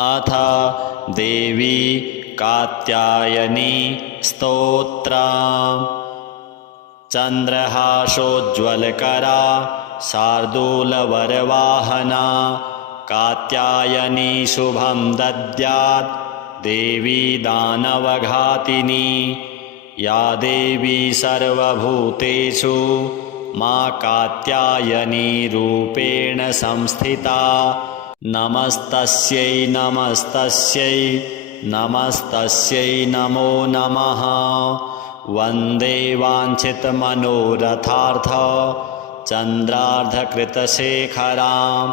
अथ देवी कात्यायनी स्तोत्रम्। चन्द्रहासोज्ज्वलकरा शार्दूलवरवाहना कात्यायनी शुभं दद्यात् देवी दानवघातिनी। या देवी सर्वभूतेषु मा कात्यायनी रूपेण संस्थिता। नमस्तस्यै नमस्तस्यै नमस्तस्यै नमो नमः। वन्दे वाञ्छितमनोरथार्थ चन्द्रार्धकृतशेखरां।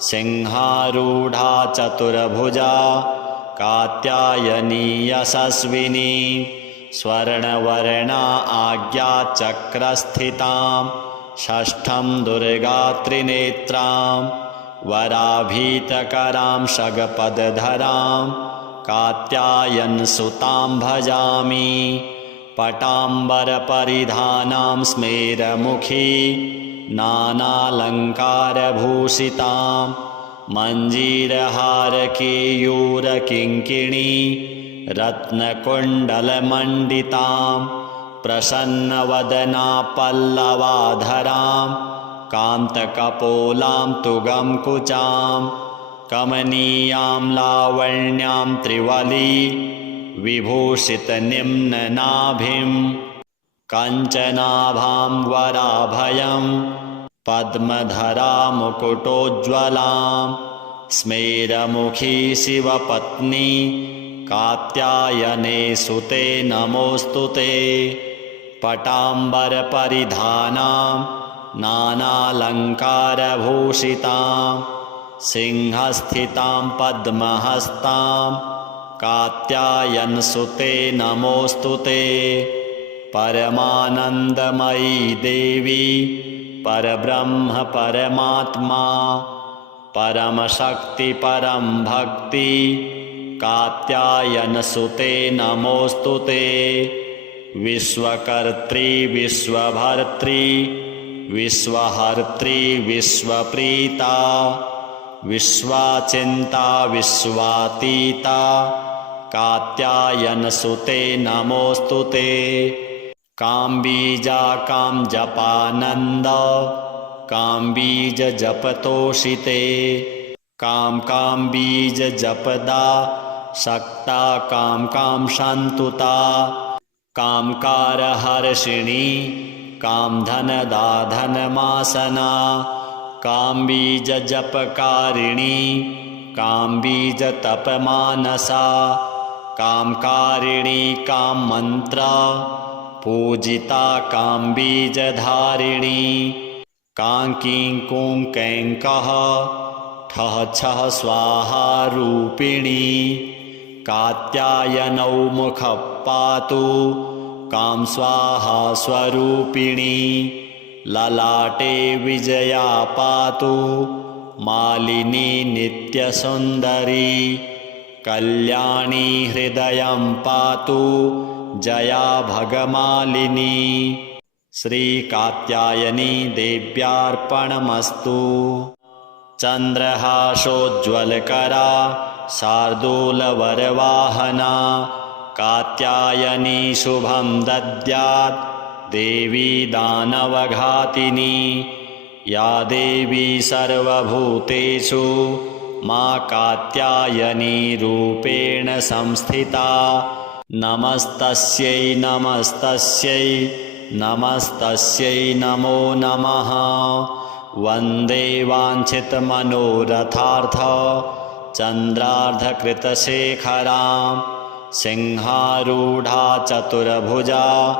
सिंहारूढा चतुर्भुजा कात्यायनी यशस्विनी। स्वर्णवर्णा आज्ञाचक्रस्थितां षष्ठं दुर्गात्रिनेत्रां। वराभीतकरां शगपदधरां कात्यायनसुतां भजामि। पटाम्बरपरिधानां स्मेरमुखी नानालङ्कारभूषितां। मञ्जीरहारकेयूरकिङ्किणी रत्नकुण्डलमण्डितां। प्रसन्नवदना पल्लवाधरां कान्तकपोलां तुगंकुचां। कमनीयां लावण्यां त्रिवली विभूषितनिम्ननाभिं। कञ्चनाभां वराभयं पद्मधरामुकुटोज्ज्वलां। स्मेरमुखी शिवपत्नी कात्यायने सुते नमोऽस्तुते। पटाम्बरपरिधानां नानालङ्कारभूषितां। सिंहस्थितां पद्महस्तां कात्यायनसुते नमोऽस्तुते। परमानन्दमयी देवी परब्रह्म परमात्मा परमशक्ति परं भक्ति कात्यायनसुते नमोऽस्तुते। विश्वकर्त्री विश्वभर्त्री विश्वहर्त्री विश्वप्रीता विश्वाचिन्ता विश्वातीता कात्यायनसुते नमोऽस्तुते। काम्बीजा कामजपानन्द काम्बीजजपतोषिते। काम्बीजजपदा शक्ता कामसन्तुता। कामकारहर्षिणी कामधनदाधनमासना। काम्बीजजपकारिणी काम्बीजतपमानसा। कामकारिणी काममन्त्र पूजिता काम्बीजधारिणी। काङ्कीं कूं कैङ्कः ठः छः स्वाहा रूपिणी। कात्यायनौ मुखः पातु काम स्वाहा स्वरूपिणी। ललाटे विजया पातु मालिनी नित्यसुन्दरी। कल्याणी हृदयं पातु जया भगमालिनी। श्रीकात्यायनी देव्यार्पणमस्तु। चन्द्रहासोज्ज्वलकरा शार्दूलवरवाहना कात्यायनी शुभं दद्यात् देवी दानवघातिनी। या देवी सर्वभूतेषु मा कात्यायनी रूपेण संस्थिता। नमस्तस्यै नमस्तस्यै नमस्तस्यै नमो नमः। वन्दे वाञ्छितमनोरथार्थ चन्द्रार्धकृतशेखरां। सिंहारूढा चतुर्भुजा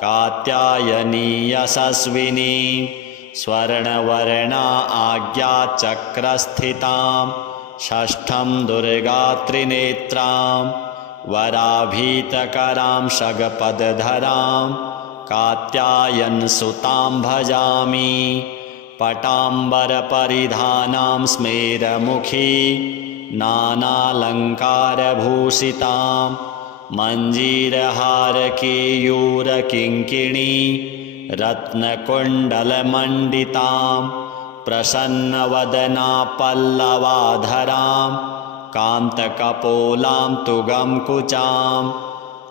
कात्यायनी यशस्विनी। स्वर्णवर्णा आज्ञाचक्रस्थितां षष्ठं दुर्गात्रिनेत्रां। वराभीतकरां शगपदधरां कात्यायनसुतां भजामि। पटाम्बरपरिधानां स्मेरमुखी नानालङ्कारभूषितां। मञ्जीरहारकेयूरकिङ्किणी रत्नकुण्डलमण्डितां। प्रसन्नवदना पल्लवाधरां कान्तकपोलां तुगं कुचां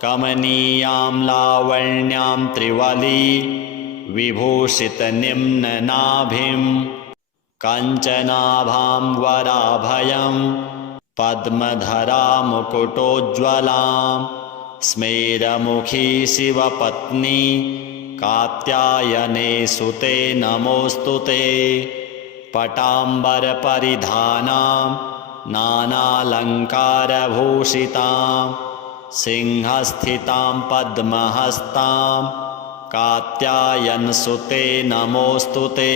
कमनीयां लावण्यां त्रिवली विभूषितनिम्ननाभिं कञ्चनाभां वराभयं पद्मधरामुकुटोज्ज्वलां स्मेरमुखी शिवपत्नी कात्यायने सुते नमोऽस्तु ते पटाम्बरपरिधानां नानालङ्कारभूषितां सिंहस्थितां पद्महस्तां कात्यायनसुते नमोऽस्तु ते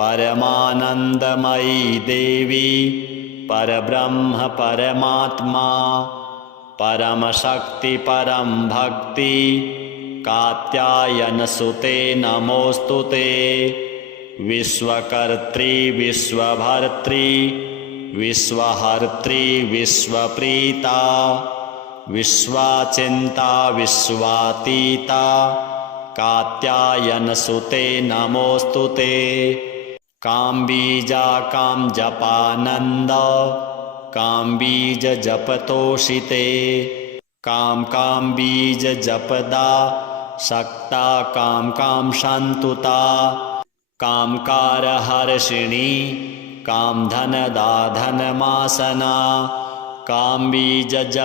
परमानन्दमयी देवी परब्रह्म परमात्मा परमशक्ति परं भक्ति कात्यायनसुते नमोऽस्तु ते विश्वकर्त्री विश्वभर्त्री विश्वहर्त्री विश्वप्रीता विश्वाचिन्ता विश्वातीता कात्यायनसुते नमोऽस्तु ते काम्बीजा कामजपानन्द काम्बीजजपतोषिते काम्बीजजपदा शक्ता कामसन्तुता कामकारहर्षिणी कामधनदाधनमासना काम्बीजजपकारिणी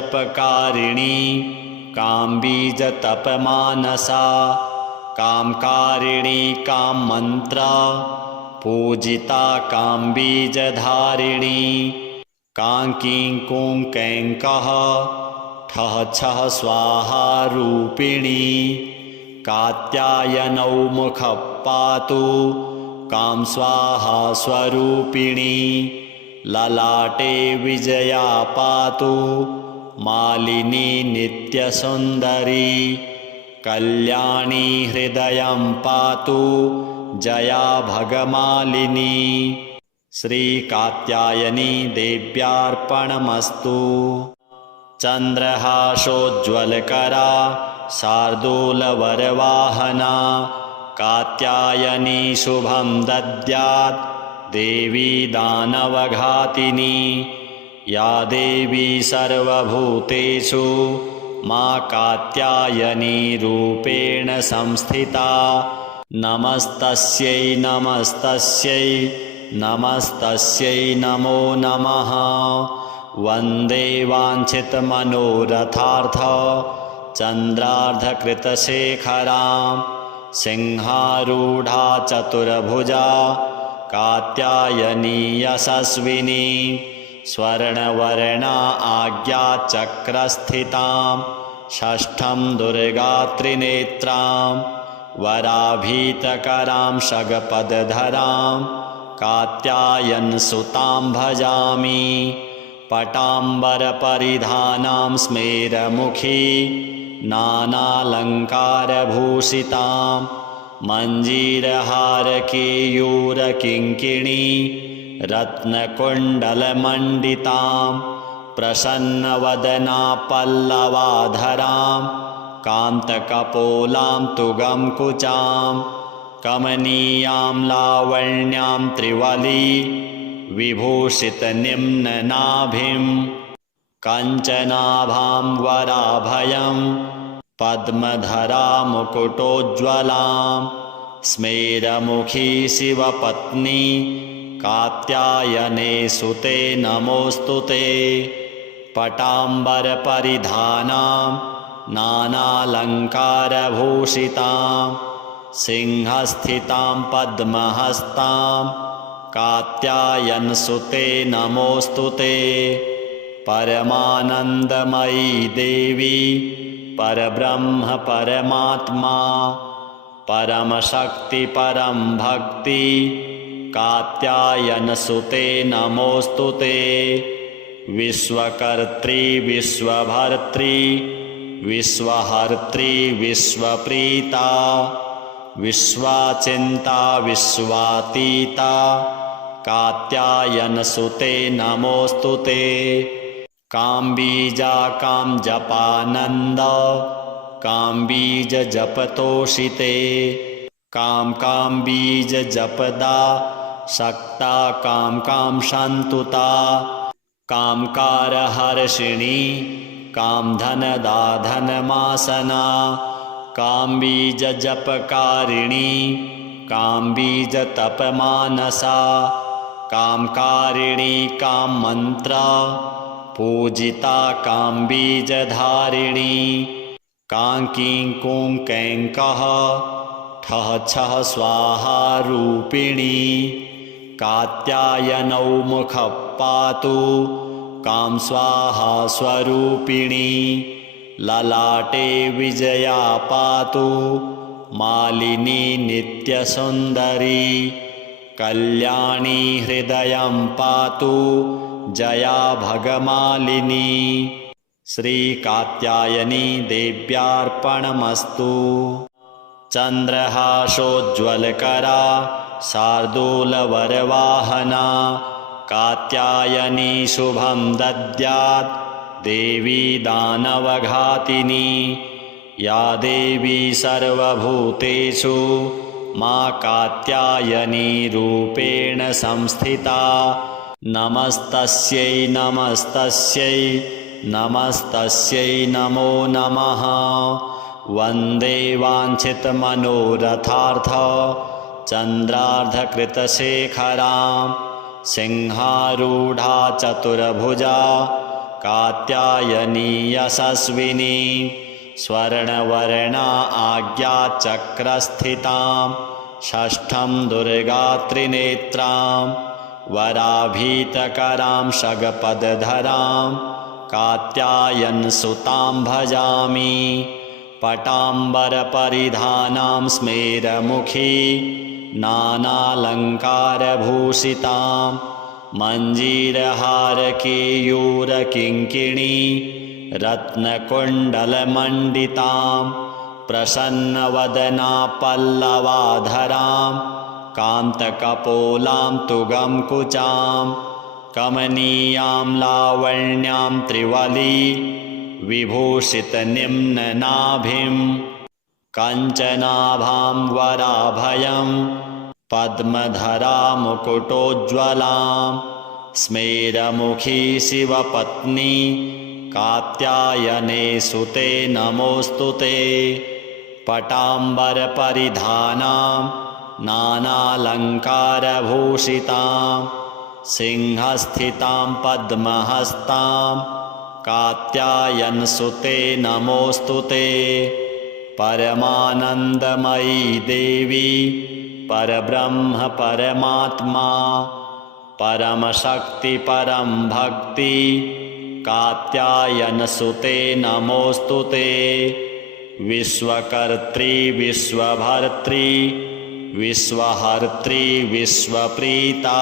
काम्बीजतपमानसा कामकारिणी काममन्त्रा पूजिता काम्बीजधारिणी काङ्कीं कूं कैङ्कः ठः छः स्वाहा रूपिणी कात्यायनौ मुखः पातु काम स्वाहा स्वरूपिणी ललाटे विजया पातु मालिनी नित्यसुन्दरी कल्याणी हृदयं पातु जया भगमालिनी श्रीकात्यायनी देव्यार्पणमस्तु चन्द्रहासोज्ज्वलकरा शार्दूलवरवाहना कात्यायनी शुभं दद्यात् देवी दानवघातिनी या देवी सर्वभूतेषु मा कात्यायनी रूपेण संस्थिता नमस्तस्यै नमस्तस्यै नमस्तस्यै नमो नमः वन्दे वाञ्छितमनोरथार्थ चन्द्रार्धकृतशेखरां सिंहारूढा चतुर्भुजा कात्यायनी यशस्विनी स्वर्णवर्णा आज्ञाचक्रस्थितां षष्ठं दुर्गात्रिनेत्रां वराभीतकरां शगपदधरां कात्यायनसुतां भजामि पटाम्बरपरिधानां स्मेरमुखी नानालङ्कारभूषितां मञ्जीरहारकेयूरकिङ्किणी रत्नकुण्डलमण्डितां प्रसन्नवदना पल्लवाधरां कान्तकपोलां तुगं कुचां कमनीयां लावण्यां त्रिवली विभूषितनिम्ननाभिं कञ्चनाभां वराभयं पद्मधरामुकुटोज्ज्वलां स्मेरमुखी शिवपत्नी कात्यायने सुते नमोऽस्तु ते पटाम्बरपरिधानां नानालङ्कारभूषितां सिंहस्थितां पद्महस्तां कात्यायनसुते नमोऽस्तु ते परमानन्दमयी देवी परब्रह्म परमात्मा परमशक्ति परं भक्ति कात्यायनसुते नमोऽस्तु ते विश्वकर्त्री विश्वभर्त्री विश्वहर्त्री विश्वप्रीता विश्वाचिन्ता विश्वातीता कात्यायनसुते नमोऽस्तु ते काम्बीजा कामजपानन्द काम्बीजजपतोषिते काम्बीजजपदा शक्ता कामसन्तुता कामकारहर्षिणी कामधनदाधनमासना कामबीजजपकारिणी कामबीजतपमानसा कामकारिणी काममन्त्र पूजिता कामबीजधारिणी काङ्कीं कूं कैं कः ठः छः स्वाहा रूपिणी कात्यायनौ मुखः पातु काम स्वाहा स्वरूपिणी ललाटे विजया पातु मालिनी नित्यसुन्दरी कल्याणी हृदयं पातु जया भगमालिनी श्रीकात्यायनी देव्यार्पणमस्तु। चन्द्रहासोज्ज्वलकरा शार्दूलवरवाहना कात्यायनी शुभं दद्यात् देवी दानवघातिनी या देवी सर्वभूतेषु मां कात्यायनी रूपेण संस्थिता नमस्तस्यै नमस्तस्यै नमस्तस्यै नमो नमः। वन्दे वाञ्छितमनोरथार्थ चन्द्रार्धकृतशेखरां सिंहारूढा चतुर्भुजा कात्यायनी यशस्विनी स्वर्णवर्णा आज्ञाचक्रस्थितां षष्ठं दुर्गा त्रिनेत्रां वराभीतकरां शगपदधरां कात्यायनसुतां भजामि। पटाम्बरपरिधानां स्मेरमुखी नानालङ्कारभूषितां मञ्जीरहारकेयूरकिङ्किणी रत्नकुण्डलमण्डितां प्रसन्नवदना पल्लवाधरां कान्तकपोलां तुगंकुचां कमनीयां लावण्यां त्रिवली विभूषितनिम्ननाभिं कञ्चनाभां वराभयं पद्मधरा मुकुटोज्ज्वलां स्मेरमुखी शिवपत्नी कात्यायने सुते नमोऽस्तुते। पटाम्बरपरिधानां नानालङ्कारभूषितां सिंहस्थितां पद्महस्तां कात्यायनसुते नमोऽस्तुते। परमानन्दमयी देवी परब्रह्म परमात्मा परमशक्ति परं भक्ति कात्यायनसुते नमोऽस्तुते। विश्वकर्त्री विश्वभर्त्री विश्वहर्त्री विश्वप्रीता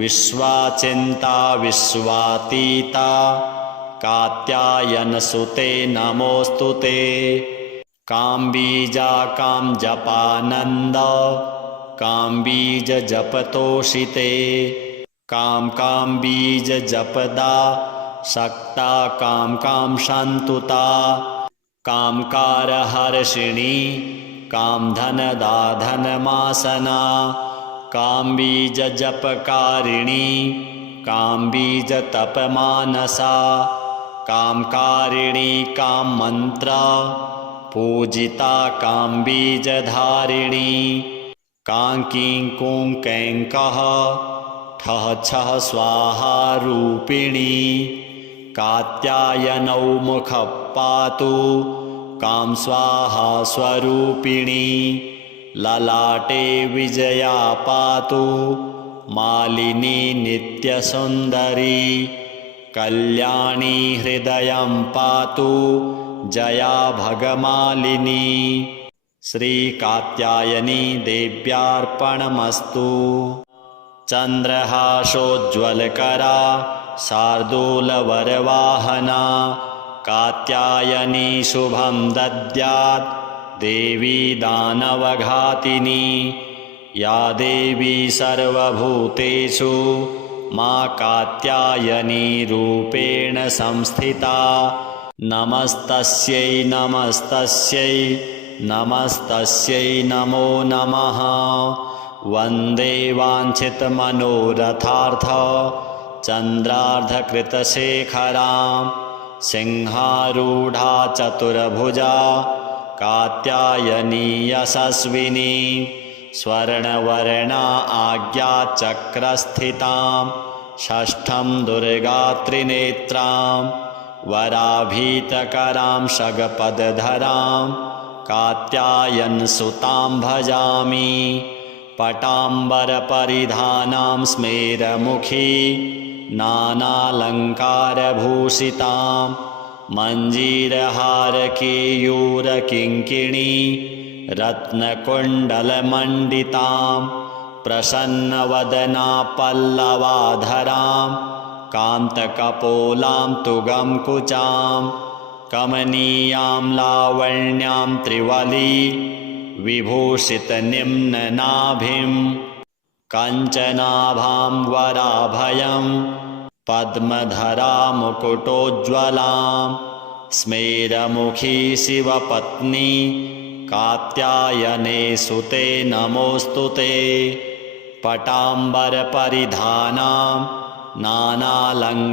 विश्वाचिन्ता विश्वातीता कात्यायनसुते नमोऽस्तुते। कामबीजा कामजपानन्द कामबीजजपतोषिते कामबीजजपदा शक्ता कामसन्तुता कामकारहर्षिणी कामधनदाधनमासना कामबीजजपकारिणी कामबीजतपमानसा कामकारिणी काममन्त्र पूजिता कामबीजधारिणी काङ्कीं कूं कैं कः ठः छः स्वाहा रूपिणी कात्यायनौ मुखः पातु काम स्वाहा स्वरूपिणी ललाटे विजया पातु मालिनी नित्यसुन्दरी कल्याणी हृदयं पातु जया भगमालिनी श्रीकात्यायनी देव्यार्पणमस्तु। चन्द्रहासोज्ज्वलकरा शार्दूलवरवाहना कात्यायनी शुभं दद्यात् देवी दानवघातिनी या देवी सर्वभूतेषु मां कात्यायनी रूपेण संस्थिता नमस्तस्यै नमस्तस्यै नमस्तस्यै नमो नमः। वन्दे वाञ्छितमनोरथार्थ चन्द्रार्धकृतशेखरां सिंहारूढा चतुर्भुजा कात्यायनी यशस्विनी स्वर्णवर्णा आज्ञाचक्रस्थितां षष्ठं दुर्गात्रिनेत्रां वराभीतकरां शगपदधरां कात्यायनसुतां भजामि पटाम्बरपरिधानां स्मेरमुखी नानालङ्कारभूषितां मञ्जीरहारकेयूरकिङ्किणी रत्नकुण्डलमण्डितां प्रसन्नवदना पल्लवाधरां कान्तकपोलां तुगं कुचां कमनीयां लावण्यां त्रिवली विभूषितनिम्ननाभिं कञ्चनाभां वराभयं पद्मधरामुकुटोज्ज्वलां स्मेरमुखी शिवपत्नी कात्यायने सुते नमोऽस्तु ते पटाम्बरपरिधानां नानालङ्कारभूषितां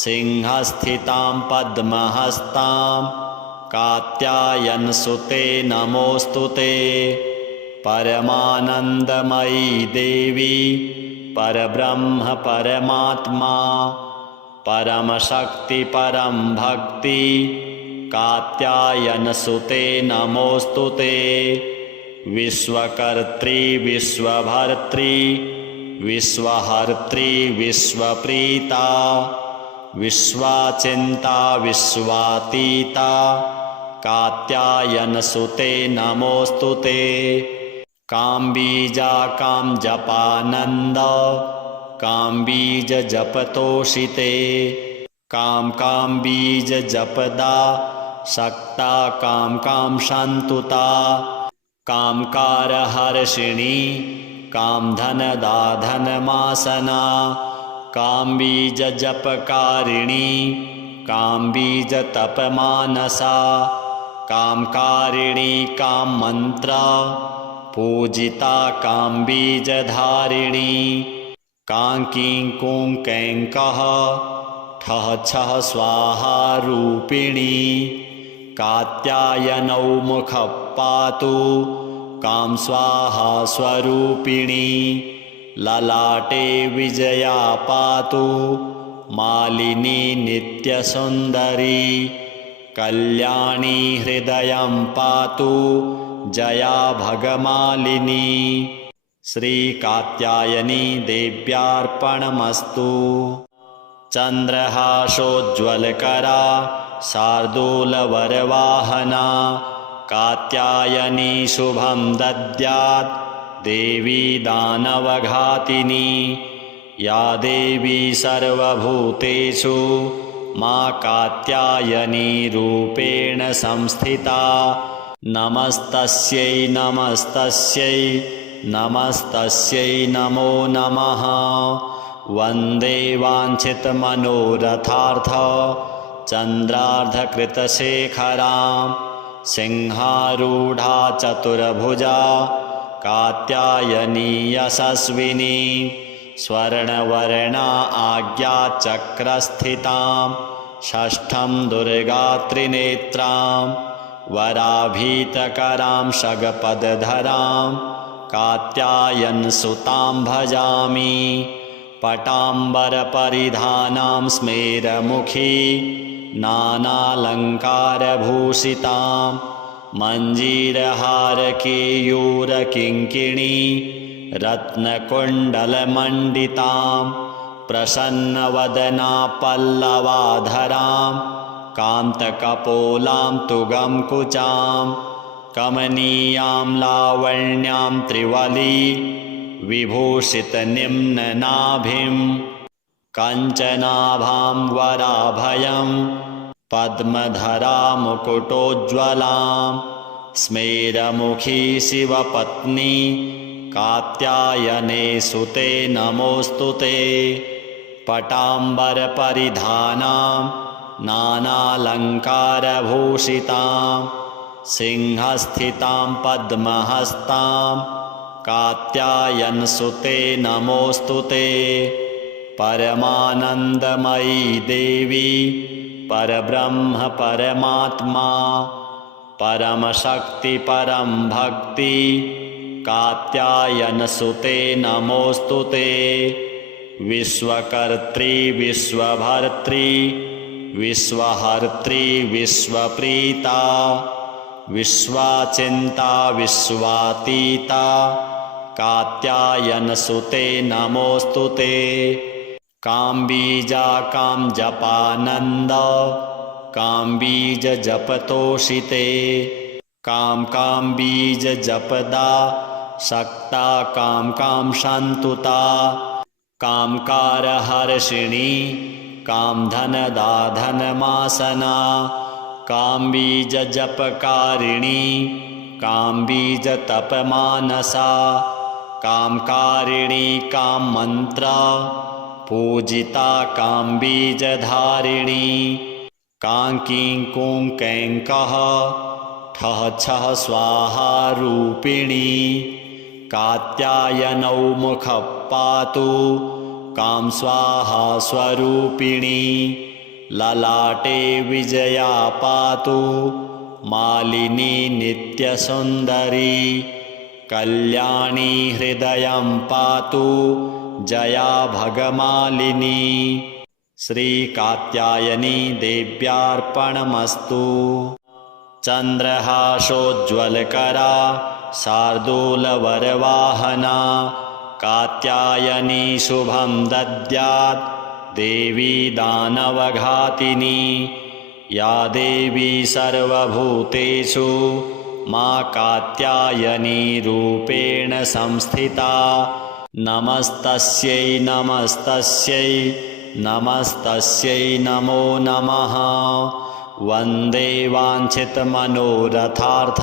सिंहस्थितां पद्महस्तां कात्यायनसुते नमोऽस्तु ते परमानन्दमयी देवी परब्रह्म परमात्मा परमशक्ति परं भक्ति कात्यायनसुते नमोऽस्तु ते विश्वकर्त्री विश्वभर्त्री विश्वहर्त्री विश्वप्रीता विश्वाचिन्ता विश्वातीता कात्यायनसुते नमोऽस्तु ते काम्बीजा कामजपानन्द काम्बीजजपतोषिते काम्बीज जपदा शक्ता कां सन्तुता कामकारहर्षिणी कामधनदा धनमासना काम्बीजजपकारिणी काम्बीजतपमानसा कामकारिणी काममन्त्रा पूजिता काम्बीजधारिणी काङ्कीं कूं कैङ्कः ठः छः स्वाहा रूपिणी कात्यायनौ मुखः पातु कां स्वाहा स्वरूपिणी ललाटे विजया पातु मालिनी नित्यसुन्दरी कल्याणी हृदयं पातु जया भगमालिनी श्रीकात्यायनी देव्यार्पणमस्तु चन्द्रहासोज्ज्वलकरा शार्दूलवरवाहना कात्यायनी शुभं दद्यात् देवी दानवघातिनी या देवी सर्वभूतेषु मा कात्यायनी रूपेण संस्थिता नमस्तस्यै नमस्तस्यै नमस्तस्यै नमो नमः वन्दे वाञ्छितमनोरथार्थ चन्द्रार्धकृतशेखरां सिंहारूढा चतुर्भुजा कात्यायनी यशस्विनी स्वर्णवर्णा आज्ञाचक्रस्थितां षष्ठं दुर्गात्रिनेत्रां वराभीतकरां शगपदधरां कात्यायनसुतां भजामि पटाम्बरपरिधानां स्मेरमुखी नानालङ्कारभूषितां मञ्जीरहारकेयूरकिङ्किणी रत्नकुण्डलमण्डितां प्रसन्नवदना पल्लवाधरां कान्तकपोलां तुगं कुचां कमनीयां लावण्यां त्रिवली विभूषितनिम्ननाभिं कञ्चनाभां वराभयं पद्मधरामुकुटोज्ज्वलां स्मेरमुखी शिवपत्नी कात्यायने सुते नमोऽस्तु ते पटाम्बरपरिधानां नानालङ्कारभूषितां सिंहस्थितां पद्महस्तां कात्यायनसुते नमोऽस्तु ते। परमानन्दमयी देवी परब्रह्म परमात्मा परमशक्ति परं भक्ति कात्यायनसुते नमोऽस्तु ते। विश्वकर्त्री विश्वभर्त्री विश्वहर्त्री विश्वप्रीता विश्वाचिन्ता विश्वातीता कात्यायनसुते नमोऽस्तु ते। काम्बीजा कामजपानन्द काम्बीज जपतोषिते काम्बीज जपदा शक्ता काम शान्तुता कामकारहर्षिणी कामधनदा धनमासना काम्बीज जपकारिणी काम्बीज तपमानसा कामकारिणी काममन्त्र पूजिता काम्बीजधारिणी काङ्कीं कूं कैं कः ठः छः स्वाहा रूपिणी कात्यायनौ मुखः पातु काम स्वाहा स्वरूपिणी ललाटे विजया पातु मालिनी नित्यसुन्दरी कल्याणी हृदयं पातु जया भगमालिनी। श्रीकात्यायनी देव्यार्पणमस्तु। चन्द्रहासोज्ज्वलकरा शार्दूलवरवाहना कात्यायनी शुभं दद्यात् देवी दानवघातिनी या देवी सर्वभूतेषु मा कात्यायनी रूपेण संस्थिता। नमस्तस्यै नमस्तस्यै नमस्तस्यै नमो नमः। वन्दे वाञ्छितमनोरथार्थ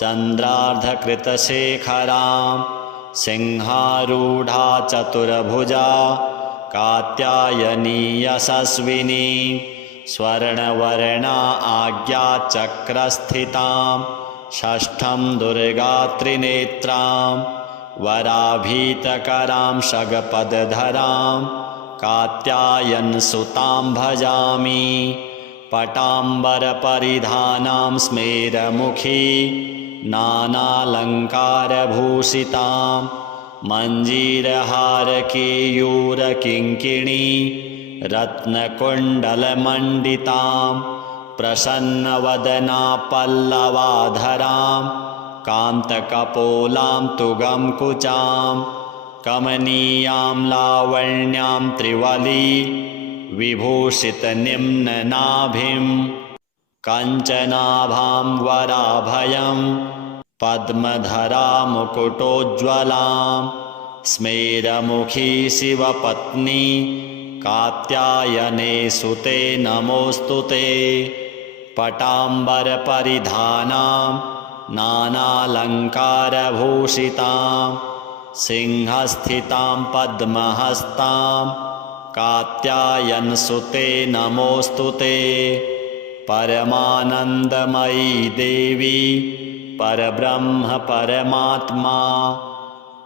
चन्द्रार्धकृतशेखरां सिंहारूढा चतुर्भुजा कात्यायनी यशस्विनी स्वर्णवर्णा आज्ञाचक्रस्थितां षष्ठं दुर्गात्रिनेत्रां वराभीतकरां शगपदधरां कात्यायनसुतां भजामि। पटाम्बरपरिधानां स्मेरमुखी नानालङ्कारभूषितां मञ्जीरहारकेयूरकिङ्किणी रत्नकुण्डलमण्डितां प्रसन्नवदना पल्लवाधरां कान्तकपोलां तुगं कुचां कमनीयां लावण्यां त्रिवली विभूषितनिम्ननाभिं कञ्चनाभां वराभयं पद्मधरा मुकुटोज्ज्वलां स्मेरमुखी शिवपत्नी कात्यायने सुते नमोऽस्तु ते। पटाम्बरपरिधानां नानालङ्कारभूषितां सिंहस्थितां पद्महस्तां कात्यायनसुते नमोऽस्तु ते। परमानन्दमयी देवी परब्रह्म परमात्मा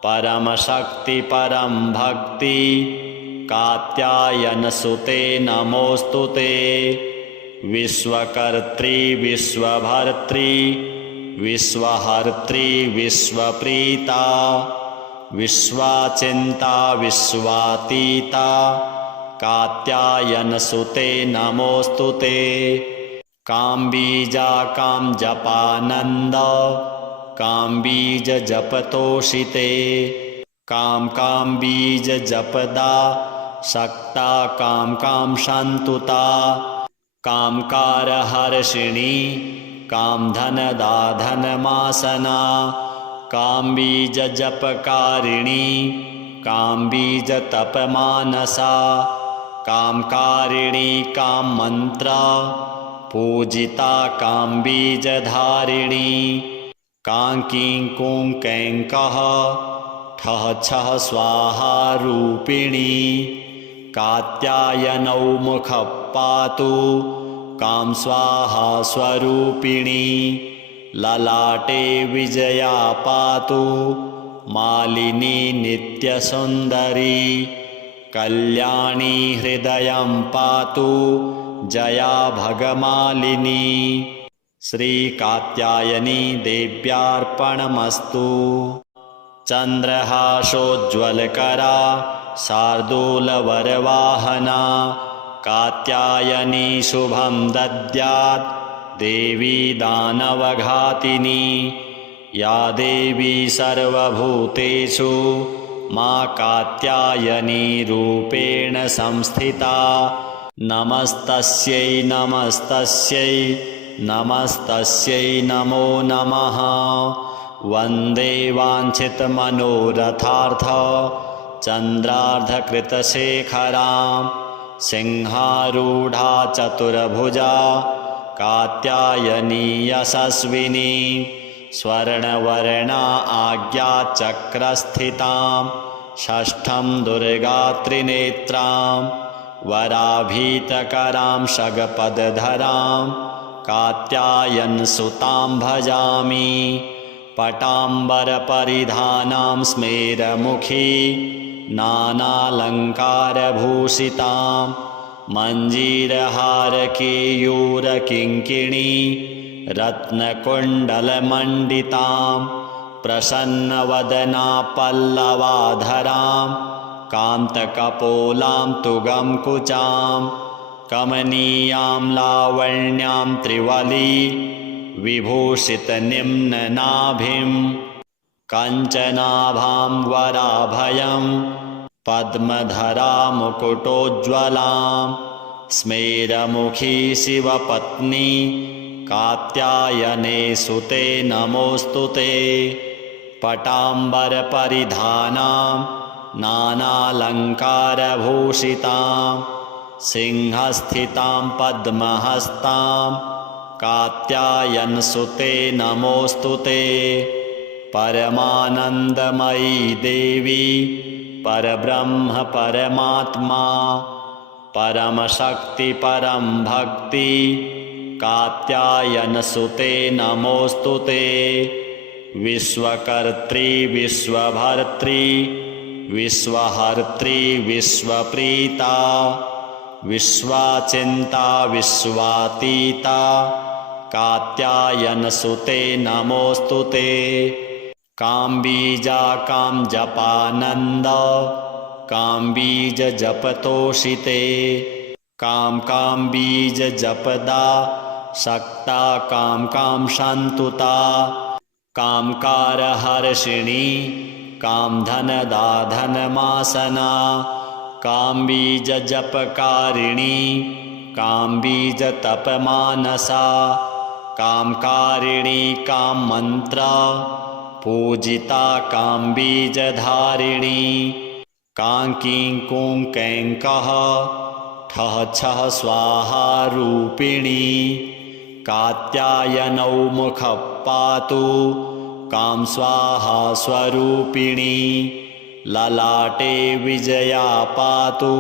परमशक्ति परं भक्ति कात्यायनसुते नमोऽस्तु ते। विश्वकर्त्री विश्वभर्त्री विश्वहर्त्री विश्वप्रीता विश्वाचिन्ता विश्वातीता कात्यायनसुते नमोऽस्तु ते। काम्बीजा कामजपानन्द काम्बीज जपतोषिते काम्बीज जपदा शक्ता काम शान्तुता कामकारहर्षिणी कामधनदा धनमासना काम्बीज जपकारिणी काम्बीज तपमानसा कामकारिणी काममन्त्र पूजिता काम्बीजधारिणी काङ्कीं कूं कैं कः ठः छः स्वाहा रूपिणी कात्यायनौ मुखः पातु काम स्वाहा स्वरूपिणी ललाटे विजया पातु मालिनी नित्यसुन्दरी कल्याणी हृदयं पातु जया भगमालिनी। श्रीकात्यायनी देव्यार्पणमस्तु। चन्द्रहासोज्ज्वलकरा शार्दूलवरवाहना कात्यायनी शुभं दद्यात् देवी दानवघातिनी। या देवी सर्वभूतेषु मा कात्यायनी रूपेण संस्थिता। नमस्तस्यै नमस्तस्यै नमस्तस्यै नमो नमः। वन्दे वाञ्छितमनोरथार्थ चन्द्रार्धकृतशेखरां सिंहारूढा चतुर्भुजा कात्यायनी यशस्विनी। स्वर्णवर्णा आज्ञाचक्रस्थितां षष्ठं दुर्गात्रिनेत्रां वराभीतकरां शगपदधरां कात्यायनसुतां भजामि। पटाम्बरपरिधानां स्मेरमुखी नानालङ्कारभूषितां मञ्जीरहारकेयूरकिङ्किणी रत्नकुण्डलमण्डितां प्रसन्नवदना पल्लवाधरां कान्तकपोलां तुगंकुचां कमनीयां लावण्यां त्रिवली विभूषितनिम्ननाभिं कञ्चनाभां वराभयं पद्मधरा मुकुटोज्ज्वलां स्मेरमुखी शिवपत्नी कात्यायने सुते नमोऽस्तुते। पटाम्बरपरिधानां नानालङ्कारभूषितां सिंहस्थितां पद्महस्तां कात्यायनसुते नमोऽस्तुते। परमानन्दमयी देवी परब्रह्म परमात्मा परमशक्ति परं भक्ति कात्यायनसुते नमोऽस्तुते। विश्वकर्त्री विश्वभर्त्री विश्वहर्त्री विश्वप्रीता विश्वाचिन्ता विश्वातीता कात्यायनसुते नमोऽस्तुते। काम्बीजा कामजपानन्द काम्बीजजपतोषिते काम्बीजजपदा शक्ता कां सन्तुता कामकारहर्षिणी कामधनदाधनमासना काम्बीजजपकारिणी काम्बीजतपमानसा कामकारिणी काममन्त्रा पूजिता काम्बीजधारिणी काङ्कीं कूं कैं कः ठः छः स्वाहा रूपिणी। कात्यायनौ मुखः पातु कां स्वाहा स्वरूपिणी। ललाटे विजया पातु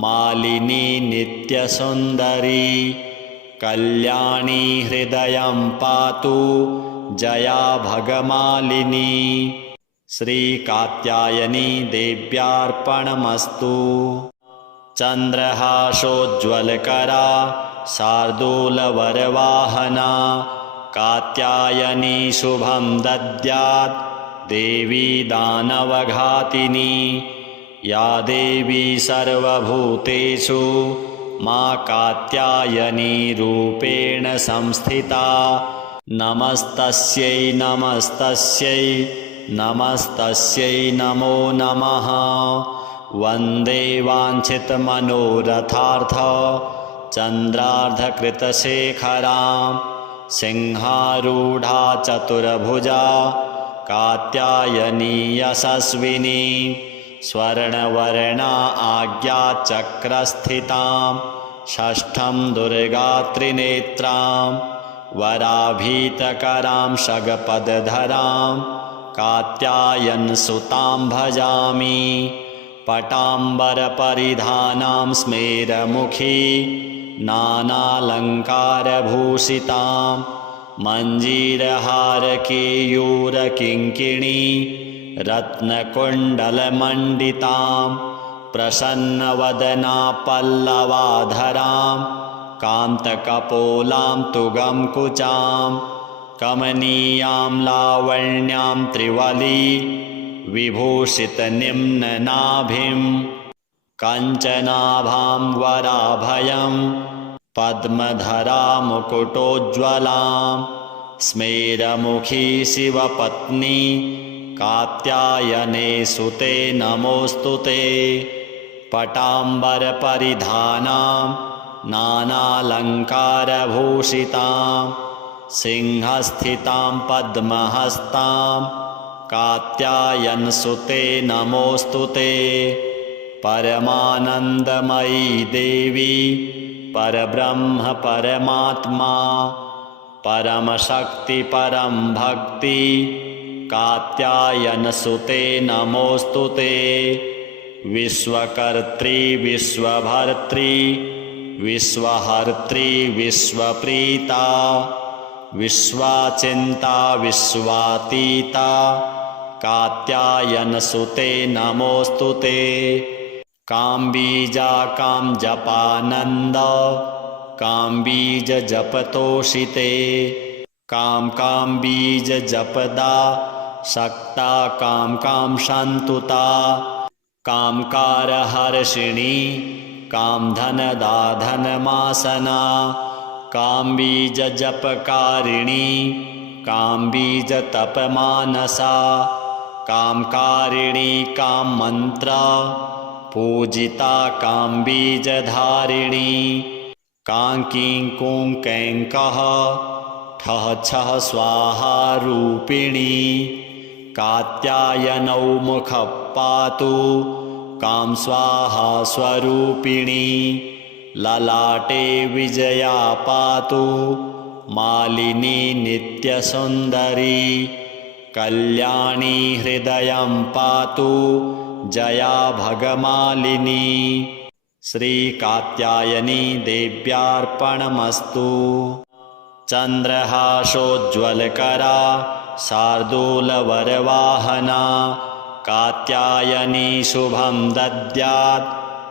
मालिनी नित्यसुन्दरी कल्याणी हृदयं पातु जया भगमालिनी। श्रीकात्यायनी देव्यार्पणमस्तु। चन्द्रहासोज्ज्वलकरा शार्दूलवरवाहना कात्यायनी शुभं दद्यात् देवी दानवघातिनी। या देवी सर्वभूतेषु मा कात्यायनी रूपेण संस्थिता। नमस्तस्यै नमस्तस्यै नमस्तस्यै नमो नमः। वन्दे वाञ्छितमनोरथार्थ चन्द्रार्धकृतशेखरां सिंहारूढा चतुर्भुजा कात्यायनी यशस्विनी। स्वर्णवर्णा आज्ञाचक्रस्थितां षष्ठं दुर्गात्रिनेत्रां वराभीतकरां शगपदधरां कात्यायनसुतां भजामि। पटाम्बरपरिधानां स्मेरमुखी नानालङ्कारभूषितां मञ्जीरहारकेयूरकिङ्किणी रत्नकुण्डलमण्डितां प्रसन्नवदना पल्लवाधरां कान्तकपोलां तुगं कुचां कमनीयां लावण्यां त्रिवली विभूषितनिम्ननाभिं कञ्चनाभां वराभयं पद्मधरामुकुटोज्ज्वलां स्मेरमुखी शिवपत्नी कात्यायने सुते नमोऽस्तु ते पटाम्बरपरिधानां नानालङ्कारभूषितां सिंहस्थितां पद्महस्तां कात्यायनसुते नमोऽस्तु ते परमानन्दमयी देवी परब्रह्म परमात्मा परमशक्ति परं भक्ति कात्यायनसुते नमोऽस्तु ते विश्वकर्त्री विश्वभर्त्री विश्वहर्त्री विश्वप्रीता विश्वाचिन्ता विश्वातीता कात्यायनसुते नमोऽस्तु ते काम्बीजा कामजपानन्द काम्बीजजपतोषिते काम्बीजजपदा शक्ता कामसन्तुता कामकारहर्षिणी कामधनदाधनमासना काम्बीजजपकारिणी काम्बीजतपमानसा कामकारिणी काममन्त्र पूजिता काम्बीजधारिणी काङ्कीं कूं कैङ्कः ठः छः स्वाहा रूपिणी कात्यायनौ मुखः पातु काम स्वाहा स्वरूपिणी ललाटे विजया पातु मालिनी नित्यसुन्दरी कल्याणी हृदयं पातु जया भगमालिनी श्रीकात्यायनी देव्यार्पणमस्तु चन्द्रहासोज्ज्वलकरा शार्दूलवरवाहना कात्यायनी शुभं दद्यात्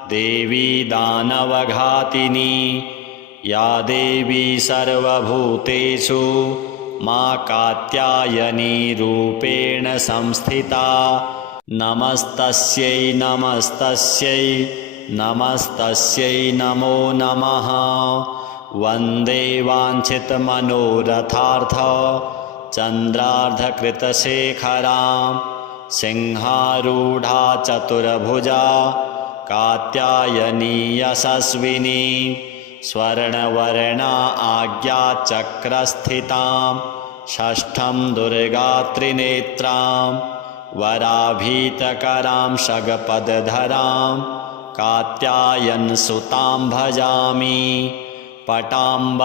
देवी दानवघातिनी या देवी सर्वभूतेषु मा कात्यायनी रूपेण संस्थिता नमस्तस्यै नमस्तस्यै नमस्तस्यै नमो नमः वन्दे वाञ्छितमनोरथार्थ चन्द्रार्धकृतशेखरां सिंहारूढा चतुर्भुजा कात्यायनी यशस्विनी स्वर्णवर्णा आज्ञाचक्रस्थितां षष्ठं दुर्गात्रिनेत्रां वराभीतकरां शगपदधरां कात्यायनसुतां भजामि पटाम्बरपरिधानां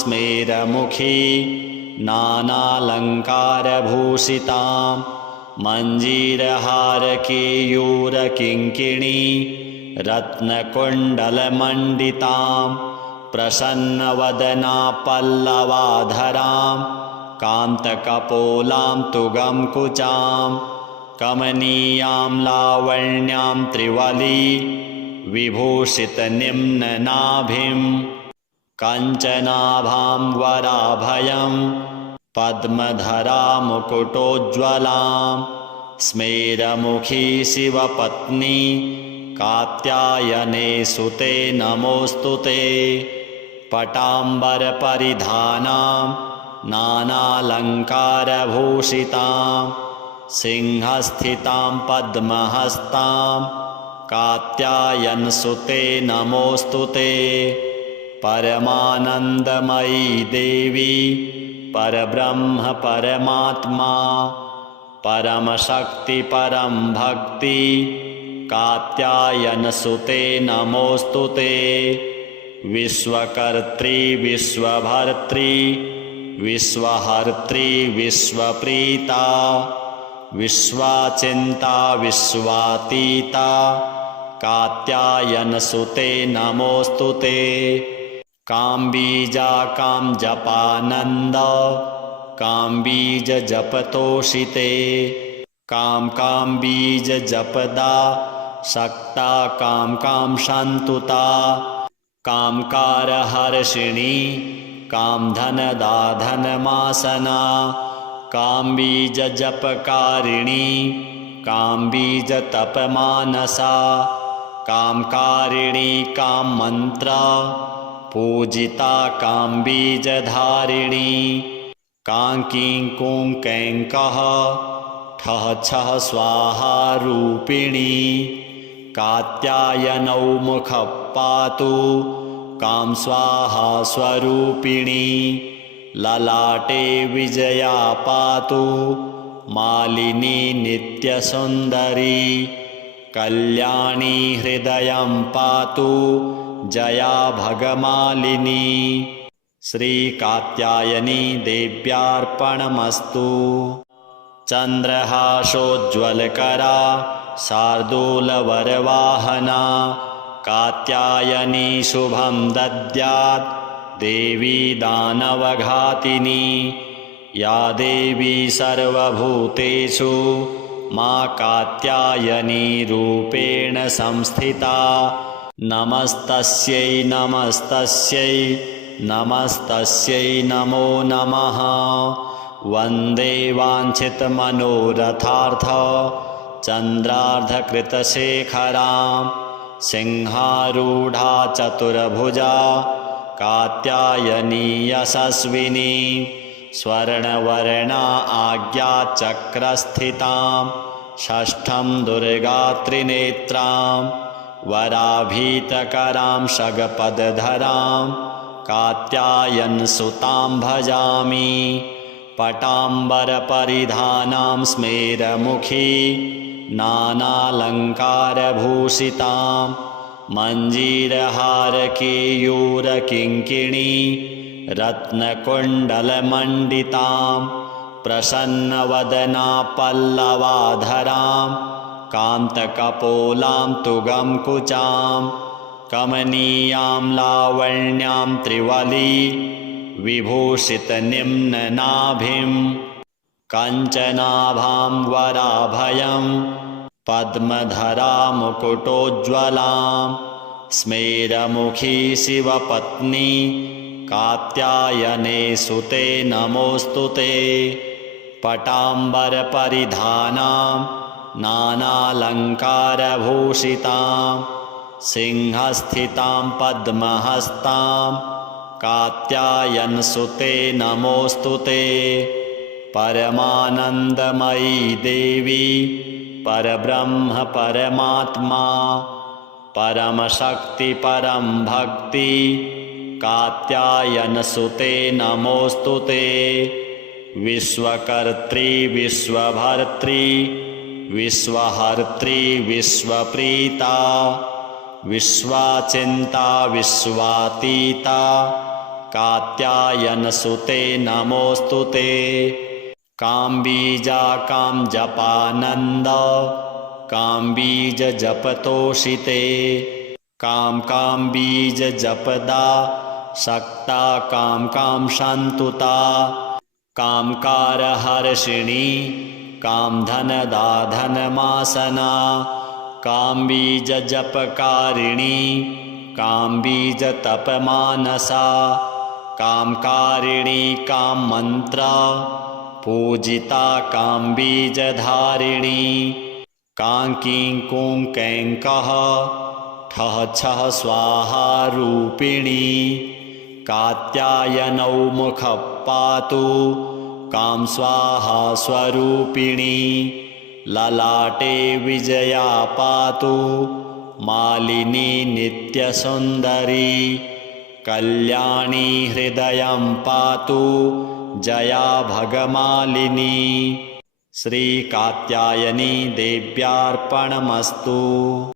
स्मेरमुखी नानालङ्कारभूषितां मञ्जीरहारकेयूरकिङ्किणी रत्नकुण्डलमण्डितां प्रसन्नवदना पल्लवाधरां कान्तकपोलां तुगं कुचां कमनीयां लावण्यां त्रिवली विभूषितनिम्ननाभिं कञ्चनाभां वराभयं पद्मधरामुकुटोज्ज्वलां स्मेरमुखी शिवपत्नी कात्यायने सुते नमोऽस्तु ते पटाम्बरपरिधानां नानालङ्कारभूषितां सिंहस्थितां पद्महस्तां कात्यायनसुते नमोऽस्तु ते परमानन्दमयी देवी परब्रह्म परमात्मा परमशक्ति परं भक्ति कात्यायनसुते नमोऽस्तु ते विश्वकर्त्री विश्वभर्त्री विश्वहर्त्री विश्वप्रीता विश्वाचिन्ता विश्वातीता कात्यायनसुते नमोऽस्तु ते काम्बीजा कामजपानन्द काम्बीजजपतोषिते काम्बीजजपदा सक्ता कांसन्तुता कामकारहर्षिणी कामधनदाधनमासना काम्बीजजपकारिणी काम्बीजतपमानसा कामकारिणी काममन्त्र पूजिता काम्बीजधारिणी काङ्कीं कुं कैङ्कः ठः छः स्वाहा रूपिणी कात्यायनौ मुखः पातु काम स्वाहा स्वरूपिणी ललाटे विजया पातु मालिनी नित्यसुन्दरी कल्याणी हृदयं पातु जया भगमालिनी श्रीकात्यायनी देव्यार्पणमस्तु चन्द्रहासोज्ज्वलकरा शार्दूलवरवाहना कात्यायनी शुभं दद्यात् देवी दानवघातिनी या देवी सर्वभूतेषु मा कात्यायनी रूपेण संस्थिता नमस्तस्यै नमस्तस्यै नमस्तस्यै नमो नमः वन्दे वाञ्छितमनोरथार्थ चन्द्रार्धकृतशेखरां सिंहारूढा चतुर्भुजा कात्यायनी यशस्विनी स्वर्णवर्णा आज्ञाचक्रस्थितां षष्ठं दुर्गात्रिनेत्रां वराभीतकरां शगपदधरां कात्यायनसुतां भजामि पटाम्बरपरिधानां स्मेरमुखी नानालङ्कारभूषितां मञ्जीरहारकेयूरकिङ्किणी रत्नकुण्डलमण्डितां प्रसन्नवदना पल्लवाधरां कान्तकपोलां तुगंकुचां कमनीयां लावण्यां त्रिवली विभूषितनिम्ननाभिं कञ्चनाभां वराभयं पद्मधरा मुकुटोज्ज्वलां स्मेरमुखी शिवपत्नी कात्यायने सुते नमोऽस्तु ते पटाम्बरपरिधानां नानालङ्कारभूषितां सिंहस्थितां पद्महस्तां कात्यायनसुते नमोऽस्तु ते परमानन्दमयी देवी परब्रह्म परमात्मा परमशक्ति परं भक्ति कात्यायनसुते नमोऽस्तु ते विश्वकर्त्री विश्वभर्त्री विश्वहर्त्री विश्वप्रीता विश्वाचिन्ता विश्वातीता कात्यायनसुते नमोऽस्तु ते काम्बीजा कामजपानन्द काम्बीजजपतोषिते काम्बीजजपदा सक्ता कांसन्तुता कामकारहर्षिणी कामधनदाधनमासना काम्बीजजपकारिणी काम्बीजतपमानसा कामकारिणी काममन्त्र पूजिता काम्बीजधारिणी काङ्कीं कुं कैङ्कः ठः छः स्वाहा रूपिणी कात्यायनौ मुखः पातु काम स्वाहा स्वरूपिणी ललाटे विजया पातु मालिनी नित्यसुन्दरी कल्याणी हृदयं पातु जया भगमालिनी श्रीकात्यायनी देव्यार्पणमस्तु।